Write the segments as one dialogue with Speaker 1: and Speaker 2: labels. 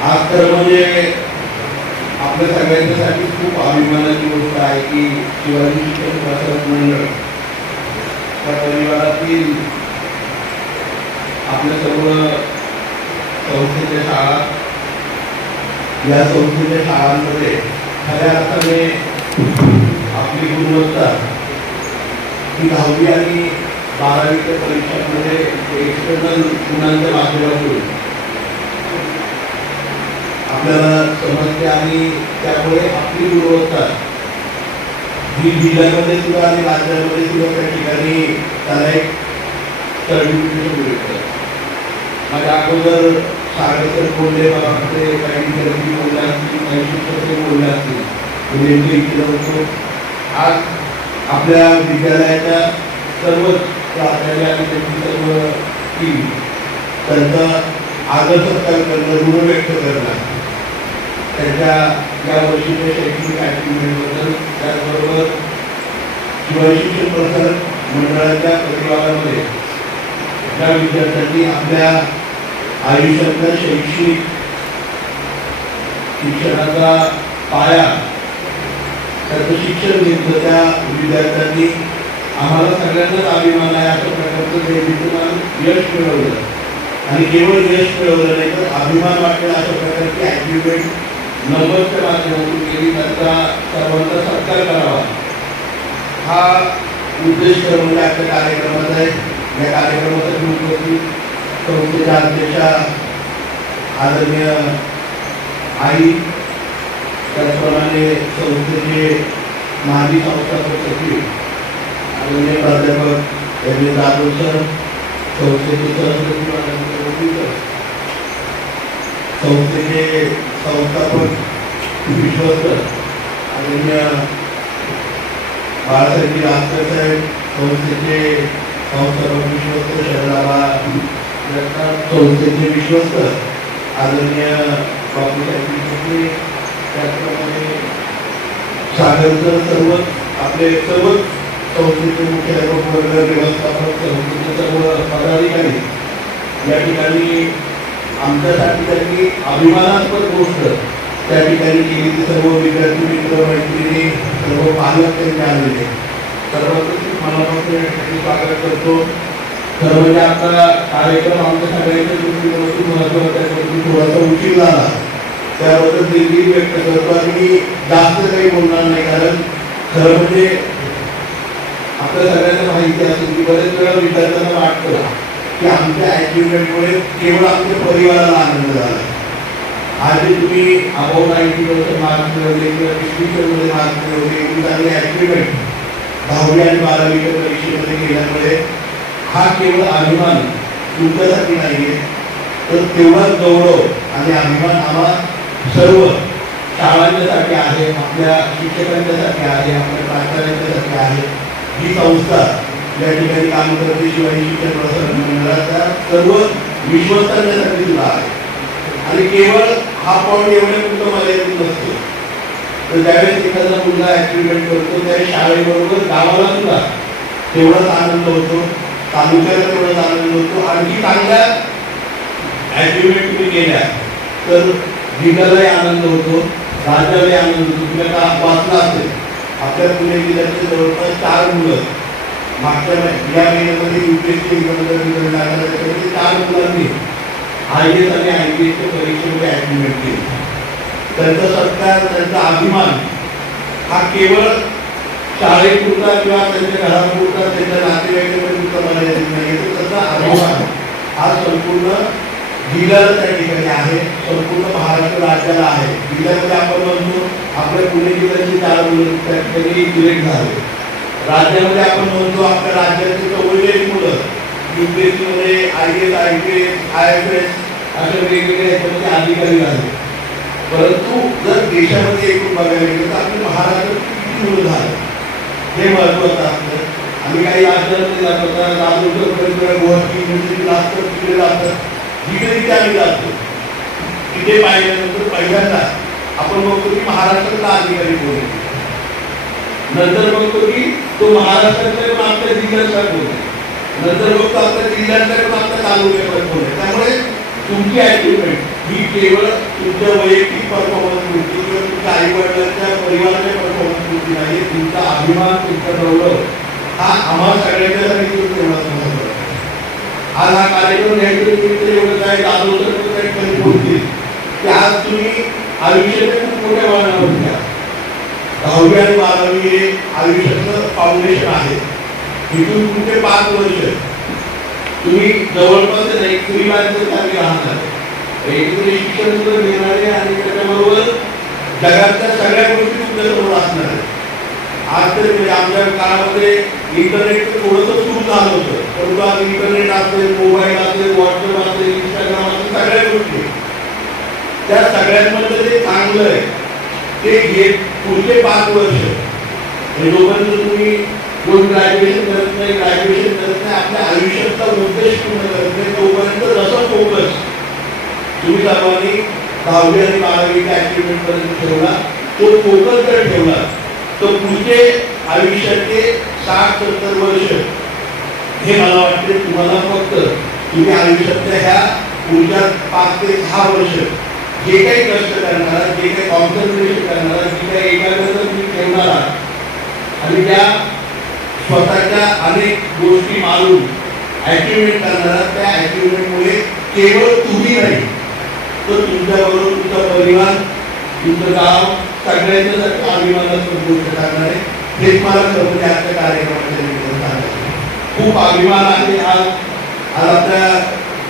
Speaker 1: आज तर म्हणजे आपल्या सगळ्यांच्यासाठी खूप अभिमानाची गोष्ट आहे की शिवाजी शिक्षण प्रसारक मंडळ त्या परिवारातील आपल्या सर्व संस्थेच्या शाळा या संस्थेच्या शाळांमध्ये खऱ्या अर्थाने आपली गुणवत्ता ही दहावी आणि बारावीच्या परीक्षांमध्ये एक्सटर्नल गुणांच्या माध्यमातून आपल्याला समजते आणि त्यामुळे आपली गुणवत्ता ही जिल्ह्यामध्ये सुद्धा आणि राज्यामध्ये सुद्धा त्या ठिकाणी त्याला एक सर्टिफिकेशन मिळतं. माझ्या अगोदर सागर बोलले मला वाटते काही विद्यार्थी बोलले असतील काही शिक्षक बोलले असतील मी नेमके इकडे होतो आज आपल्या विद्यालयाच्या सर्वच प्राचार्य आणि त्यांची सर्व टीम त्यांचा आदर सत्कार करणं ऋण व्यक्त करणं त्यांच्या या वर्षीच्या शैक्षणिक ॲक्टिव्हिटीबद्दल त्याचबरोबर शिवाय शिक्षण प्रसारक मंडळाच्या प्रतिभागामध्ये ज्या विद्यार्थ्यांनी आपल्या आयुष्यातल्या शैक्षणिक शिक्षणाचा पाया त्याचं शिक्षण घेतलं त्या विद्यार्थ्यांनी आम्हाला सगळ्यांनाच अभिमान आहे अशा प्रकारचं ते विद्यमान यश मिळवलं. आणि केवळ यश मिळवलं नाही तर अभिमान वाटलं अशा प्रकारची ॲक्टिव्हिटी नव्वदच्या माध्यमातून केली त्यांचा सर्वांचा सत्कार करावा. हा उद्देश म्हणजे आजच्या कार्यक्रमात आहे. या कार्यक्रमासाठी उपस्थित संस्थेच्या अध्यक्षा आदरणीय आई त्याचप्रमाणे संस्थेचे माजी संस्थापक सचिव आदरणीय प्राध्यापक एम ए जाधव सर संस्थेचे सहसचिव संस्थेचे संस्थापक विश्वस्त आदरणीय बाळासाहेबजी राजकर संस्थेचे संस्थापक विश्वस्त शरदाबा संस्थेचे विश्वस्त आदरणीय बापूसाहेबजी त्याचप्रमाणे सागरचं सर्व आपले सर्व संस्थेचे मुख्याध्यापक वर्ग व्यवस्थापक संस्थेचे सर्व पदाधिकारी या ठिकाणी आमच्यासाठी त्यांनी अभिमानास्पद गोष्ट त्या ठिकाणी केली ती सर्व विद्यार्थी मित्र मैत्रिणी सर्व पालक त्यांनी आलेले सर्वांचं मनापासून या स्वागत करतो. खरं म्हणजे आता कार्यक्रम आमच्या सगळ्यांच्या दृष्टीकोनातून महत्त्वाचा त्याच्यातून थोडासा उशीर झाला. त्याबद्दल दिलगिरी व्यक्त करतो आणि मी जास्त काही बोलणार नाही कारण खरं म्हणजे आपल्या सगळ्यांना माहिती असेल की बरेच वेळा विद्यार्थ्यांना वाटतं की आमच्या ॲक्टिव्हिटीमुळे केवळ आमच्या परिवाराला आनंद झाला. आज तुम्ही अबाऊ नाईन्टी पर्सेंट मार्क्स मिळवले किंवा डिस्ट्रिक्शनमध्ये मार्क मिळवले एवढी चांगली ॲक्टिव्हिटी दहावी आणि बारावीच्या परीक्षेमध्ये केल्यामुळे हा केवळ अभिमान तुमच्यासाठी नाही आहे तर तेवढाच गौरव आणि अभिमान आम्हा सर्व शाळांच्यासाठी आहे आपल्या शिक्षकांच्यासाठी आहे आपल्या प्राचार्यांच्यासाठी आहे. ही संस्था या ठिकाणी काम करते शिवाय शिक्षण प्रसारण सर्व विश्वस्तांच्यासाठी सुद्धा आहे. आणि केवळ हा पॉईंट एवढे कुठं मर्यादित नसतो. तर ज्यावेळेस एखादा मुलगा ऍक्टिव्हिटी करतो त्यावेळेस शाळेबरोबर गावाला सुद्धा तेवढाच आनंद होतो तालुक्याला तेवढाच आनंद होतो. आणखी चांगल्या ऍक्टिव्हिटी तुम्ही केल्या तर जिल्ह्यालाही आनंद होतो राज्यालाही आनंद होतो. तुम्ही आता वाचला असेल आपल्या पुणे जिल्ह्याचे जवळपास चार मुलं मागच्या मै- या महिन्यामध्ये युपीएससी एक्झामचा रिझल्ट लागला त्याच्यामध्ये चार मुलांनी आय एस आणि आय पी एसच्या परीक्षेमध्ये ऍडमिट केली. त्यांचा सत्कार त्यांचा अभिमान हा केवळ शाळेपुरता किंवा त्यांच्या घरापुरता त्यांच्या नातेवाईकांपुरता मर्यादित नाही तर त्याचा अभिमान हा संपूर्ण जिल्ह्याला त्या ठिकाणी आहे. संपूर्ण महाराष्ट्र राज्याला आहे. जिल्ह्यामध्ये आपण म्हणतो आपल्या पुणे जिल्ह्याची चार मुलं त्या ठिकाणी सिलेक्ट झाले. राज्यामध्ये आपण म्हणतो आपल्या राज्यातील उरलेली मुलं युपीएससीमध्ये I S I P S I F S अशा वेगवेगळ्या याच्यामध्ये अधिकारी झाले परंतु जर देशामध्ये एकूण बघायला गेलं तर आपली महाराष्ट्रात किती मुलं झाले? हे महत्वाचं असतं. आम्ही काही राज्यामध्ये जात होता राजूर पर्यंत गुवाहाटी युनिव्हर्सिटीला असतात तिकडे जातात. जिकडे तिथे आम्ही जातो. तिथे पाहिल्यानंतर पहिल्यांदा आपण बघतो की महाराष्ट्रातला अधिकारी बोलतो नंतर बघतो की तो महाराष्ट्रातला पण आपल्या जिल्ह्यातला कोण आहे. नंतर बघतो आपल्या जिल्ह्यातला पण आपल्या तालुक्यातला कोण आहे त्यामुळे तुमची अचिव्हमेंट ही केवळ तुमच्या वैयक्तिक परफॉर्मन्स पुरती किंवा तुमच्या आई वडिलांच्या परिवाराच्या परफॉर्मन्स पुरती नाही तुमचा अभिमान तुमचा गौरव हा आम्हा सगळ्यांच्यासाठी आज हा कार्यक्रम घ्यायचं एवढं काय गाजवलं तर काही बोलतील की आज तुम्ही आयुष्याच्या खूप मोठ्या वाहनावर घ्या दहावी आणि बारावी हे आयुष्याचं फाउंडेशन आहे. इथून तुमचे पाच वर्ष. तुम्ही जवळपास एक फ्रीलान्सर सारखे राहणार एकत्र शिक्षण सुद्धा घेणारे आणि त्याच्याबरोबर जगातल्या सगळ्या गोष्टी तुमच्यासमोर असणार आहेत. आज तर म्हणजे आमच्या काळामध्ये इंटरनेट थोडंसं सुरू झालं होतं. परंतु आज इंटरनेट असेल मोबाईल असेल व्हॉट्सअप असेल इंस्टाग्राम असेल सगळ्या गोष्टी. त्या सगळ्यांमध्ये ते चांगलं आहे. ते घेत पुढचे पाच वर्ष. जोपर्यंत तुम्ही कोण ग्रॅज्युएशन करत नाही ग्रॅज्युएशन करत नाही. आपल्या आयुष्याचा उद्देश पूर्ण करत नाही. तोपर्यंत जसा फोकस तुम्ही सर्वांनी दहावी आणि बारावीच्या ऍक्टिव्हिटी पर्यंत ठेवला. तो फोकस जर ठेवला तर पुढचे आयुष्याचे साठ सत्तर वर्ष हे मला वाटते तुम्हाला फक्त तुम्ही आयुष्यातल्या ह्या पुढच्या पाच ते सहा वर्ष जे काही कष्ट करणार जे काही कॉन्सन्ट्रेशन करणार जे काही एकाग्रता तुम्ही ठेवणार आहात. आणि त्या स्वतःच्या अनेक गोष्टी मारून ॲक्टिव्हेट करणारा त्या ॲक्टिव्हेटमुळे केवळ तुम्ही नाही तर तुमच्याबरोबर तुमचा परिवार तुमचं गाव सगळ्यांच्यासाठी अभिमानास्पद गोष्ट करणार आहे हेच मला खरं आजच्या कार्यक्रमाच्या निमित्तानं खूप अभिमान आहे आज आज आपल्या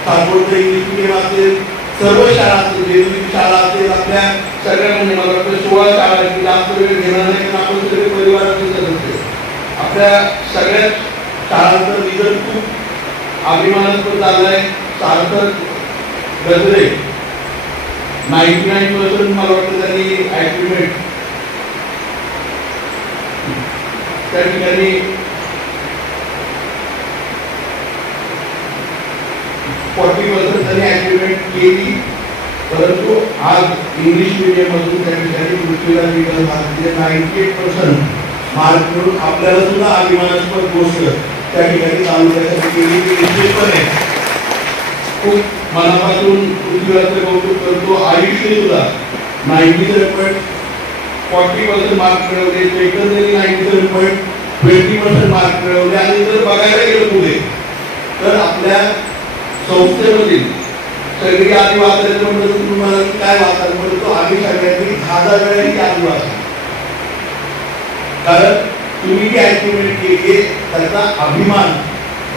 Speaker 1: सासवडचं इंग्लिश मिडियम असेल सर्व शाळा असतील वेगवेगळी शाळा असतील आपल्या सगळ्या म्हणजे मला वाटतं सोळा शाळा असतील की जास्त वेळ घेणार नाही कारण आपण सगळे परिवाराचे सदस्य आपल्या सगळ्याच शाळांचा रिझल्ट खूप अभिमानास्पद आहे. सार्थक गजरे. नाईन्टी नाईन पर्सेंट मला वाटतं त्यांनी ॲक्टिव्हेट त्या ठिकाणी फॉर्टी पर्सेंट केली. परंतु आज इंग्लिश मीडियममधून त्या ठिकाणी पृथ्वीला विकास भारतीय नाईन्टी एट पर्सेंट मार्क मिळून आपल्याला सुद्धा अभिमानास्पद गोष्ट त्या ठिकाणी तालुक्यासाठी केली. ती निश्चितपणे खूप मनापासून पृथ्वीराजचं कौतुक करतो. आयुष्य सुद्धा ninety seven point forty percent mark मिळवले. Chaitan ninety seven point twenty percent mark मिळवले. आणि जर बघायला गेलं पुढे तर आपल्या संस्थेमधील सगळी आधी वाचायचं म्हणलं तर तुम्हाला काय वाचाल म्हणतो आम्ही सगळ्यांनी दहा दहा वेळाने आधी वाचा कारण तुम्ही जी ऍक्टिव्हिटी केली आहे, त्याचा अभिमान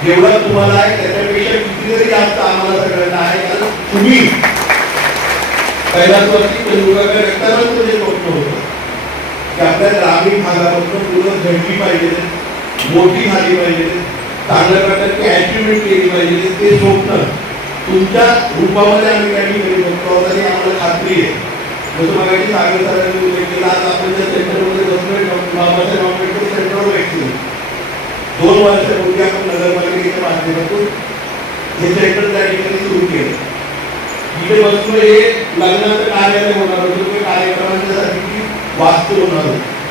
Speaker 1: जेवढा तुम्हाला आहे त्याच्यापेक्षा कितीतरी जास्त आम्हाला सगळ्यांना आहे. कारण तुम्ही पहिल्याच वर्षी चंद्रकाका व्यक्तांचं जे स्वप्न होतं. की आपल्या ग्रामीण भागापासून पूर्ण झडली पाहिजे मोठी झाली पाहिजे चांगल्या प्रकारची अचिव्हमेंट केली पाहिजे ते स्वप्न. तुमच्या रूपामध्ये आम्ही काही करू शकतो आणि आम्हाला खात्री आहे. जसं मागायची सागर सरांनी उल्लेख केला आज आपण ज्या सेंटरमध्ये बसलोय बाबासाहेब आंबेडकर सेंटरवर ऑफ दोन वर्षापूर्वी आपण नगरपालिकेच्या माध्यमातून हे सेंटर त्या ठिकाणी सुरू केलं. इथे बसलो हे लग्नाचं कार्यालय होणार होतं. ते कार्यक्रमांच्यासाठी वास्तू होणार होतं.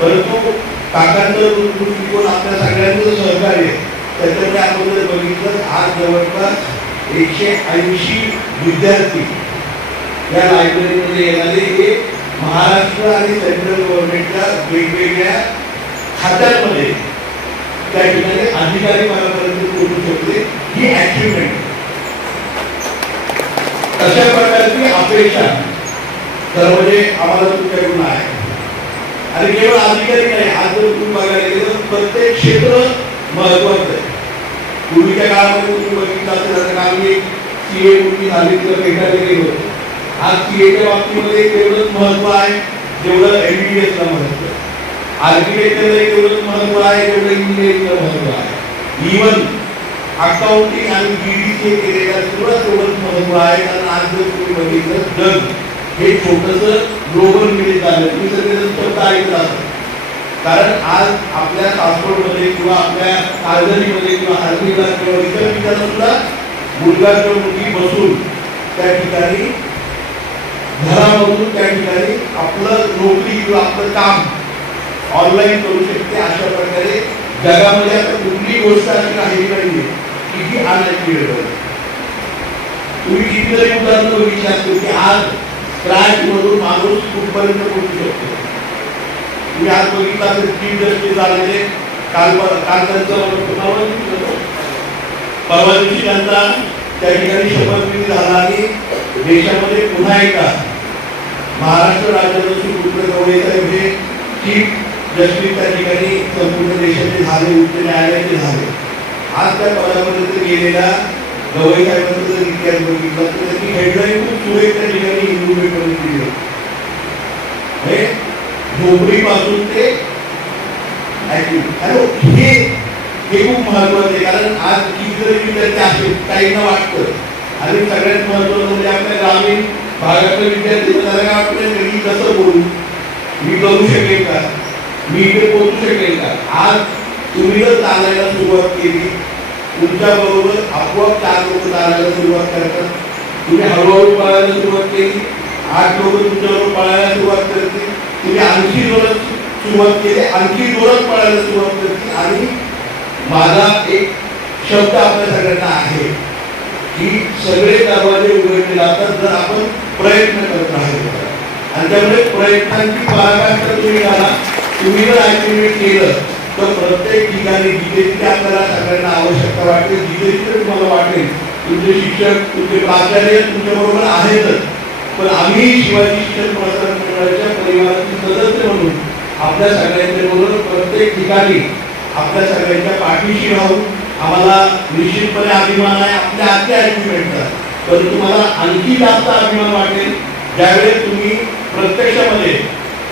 Speaker 1: परंतु काकांचं दृष्टिकोन आपल्या सगळ्यांचं सहकार्य आहे. त्याच्यामुळे बघितलं आज जवळपास एकशे ऐंशी विद्यार्थी या लायब्ररीमध्ये येणारे हे महाराष्ट्र आणि सेंट्रल गव्हर्नमेंटच्या वेगवेगळ्या खात्यांमध्ये त्या ठिकाणी अधिकारी मनापर्यंत पोहोचू शकते ही अचिव्हमेंट अशा प्रकारची अपेक्षा तर म्हणजे आम्हाला तुमच्याकडून आहे. आणि केवळ अधिकारी नाही आज जर तुम्ही बघायला गेलं तर प्रत्येक क्षेत्र महत्वाचं आहे पूर्वीच्या काळामध्ये तुम्ही बघितलं असेल आता काल मी सीए पूर्वी झाली तर भेटायला गेलो होतो. आज सीएच्या बाबतीमध्ये तेवढंच महत्त्व आहे जेवढं एमबीबीएस ला महत्त्व आहे. आर्किटेक्चरला तेवढंच महत्त्व आहे जेवढं इंजिनिअरिंगला महत्त्व आहे. इवन अकाउंटिंग आणि बीडीसी केलेला सुद्धा तेवढंच महत्त्व आहे कारण आज जर तुम्ही बघितलं जग हे छोटस ग्लोबल मिळत झालं तुम्ही सगळेजण शब्द ऐकत असाल कारण आज आपल्या सासवडमध्ये किंवा आपल्या कारदरीमध्ये किंवा हरतीला किंवा इतर ठिकाणी सुद्धा मुलगा किंवा मुलगी बसून त्या ठिकाणी घरामधून त्या ठिकाणी आपलं नोकरी किंवा आपलं काम ऑनलाईन करू शकते. अशा प्रकारे जगामध्ये आता कुठली गोष्ट अशी राहिली नाहीये की जी वेळ तुम्ही कितीतरी उदाहरण विचारतो की आज क्रॅश मधून माणूस कुठपर्यंत पोहोचू शकतो? मी आज बघितलं असेल तीन जस्टिस झालेले. काल काल त्यांचं परवानगी दिवशी त्यांचा त्या ठिकाणी शपथविधी झाला आणि देशामध्ये पुन्हा एकदा महाराष्ट्र राज्याचं सुपुत्र गवळी साहेब हे चीफ जस्टिस त्या ठिकाणी संपूर्ण देशाचे झाले उच्च न्यायालयाचे झाले. आज त्या पदापर्यंत गेलेल्या गवई साहेबांचा जर इतिहास बघितला तर त्यांनी हेडलाईन खूप सुरेख त्या ठिकाणी हिंदू पेपर दिली. हे झोपडीपासून ते हॅलो हे हे खूप महत्वाचं आहे कारण आज कितीतरी विद्यार्थी आहेत काहींना वाटतं. आणि सगळ्यात महत्वाचं म्हणजे आपल्या ग्रामीण भागातले विद्यार्थी त्याला काय वाटतं मी कसं बोलू? मी करू शकेल का? मी इथे पोहोचू शकेल का? आज तुम्ही जर चालायला सुरुवात केली तुमच्याबरोबर आपोआप चार लोक चालायला सुरुवात करतात. तुम्ही हळूहळू पळायला सुरुवात केली आठ लोक तुमच्याबरोबर पळायला सुरुवात करतील. तुम्ही आणखी जोरात सुरुवात केली आणखी जोरात पळायला सुरुवात करते आणि माझा एक शब्द आपल्या सगळ्यांना आहे की सगळे दरवाजे उघडले जातात जर आपण प्रयत्न करत राहिलो आणि त्यामुळे प्रयत्नांची पराकाष्ठा तुम्ही झाला तुम्ही जर ऍक्टिव्हेट केलं तर प्रत्येक ठिकाणी जिथे जिथे आपल्याला सगळ्यांना आवश्यकता वाटते जिथे जिथे तुम्हाला वाटेल. तुमचे शिक्षक तुमचे प्राचार्य तुमच्या बरोबर आहेतच. पण आम्ही शिवाजी शिक्षण प्रसारण मंडळाच्या परिवारातील सदस्य म्हणून आपल्या सगळ्यांच्या बरोबर प्रत्येक ठिकाणी आपल्या सगळ्यांच्या पाठीशी राहून आम्हाला निश्चितपणे अभिमान आहे आपल्या आत्या ऐकून मिळतात पण तुम्हाला आणखी जास्त अभिमान वाटेल ज्यावेळेस तुम्ही प्रत्यक्षामध्ये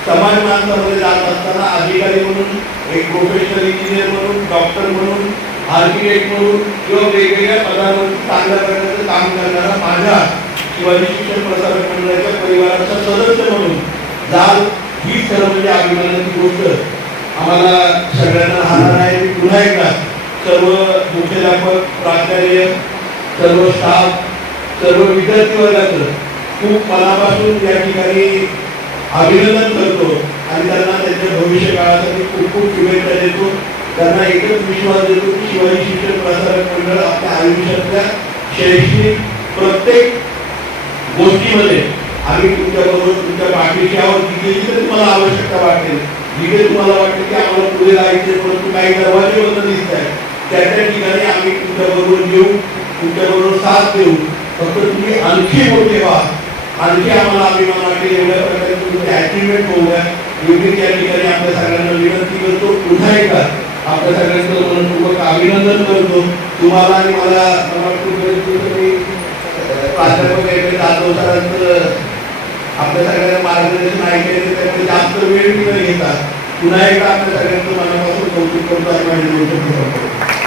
Speaker 1: समाज माणसामध्ये जात असताना अधिकारी म्हणून एक प्रोफेशनल इंजिनियर म्हणून डॉक्टर म्हणून आर्किटेक्ट म्हणून किंवा वेगवेगळ्या पदांवरती चांगल्या प्रकारचं काम करणारा माझ्या किंवा शिक्षण प्रसारक मंडळाच्या परिवाराचा सदस्य म्हणून जाल ही खरं म्हणजे अभिमानाची गोष्ट. आम्हाला सगळ्यांना राहणार आहे. पुन्हा एकदा सर्व मुख्याध्यापक प्राचार्य सर्व स्टाफ सर्व विद्यार्थी वर्गाचं खूप मनापासून या ठिकाणी अभिनंदन करतो आणि त्यांना त्यांच्या भविष्य काळासाठी खूप खूप शुभेच्छा देतो. त्यांना एकच विश्वास देतो की शिवाजी शिक्षण प्रसारक मंडळ आपल्या आयुष्यातल्या शैक्षणिक प्रत्येक गोष्टीमध्ये. आम्ही तुमच्या बरोबर तुमच्या पाठीशी आहोत जिथे जिथे तुम्हाला आवश्यकता वाटेल. जिथे तुम्हाला वाटते की आम्हाला पुढे जायचे परंतु काही दरवाजे बंद दिसत आहेत त्या त्या ठिकाणी आम्ही तुमच्याबरोबर येऊ तुमच्या बरोबर साथ देऊ. फक्त तुम्ही आणखी मोठे व्हा. आणखी आम्हाला अभिमान वाटेल एवढ्या प्रकारे तुम्ही अचिव्हमेंट होऊ द्या एवढी त्या ठिकाणी आपल्या सगळ्यांना विनंती करतो. पुन्हा एकदा आपल्या सगळ्यांचं मनपूर्वक अभिनंदन करतो. तुम्हाला आणि मला प्राध्यापक वगैरे आपल्या सगळ्यांना मार्गदर्शन ऐकायचं त्यामुळे जास्त वेळ न घेता. पुन्हा एकदा आपल्या सगळ्यांचं मनापासून कौतुक करतो आणि माझी गोष्ट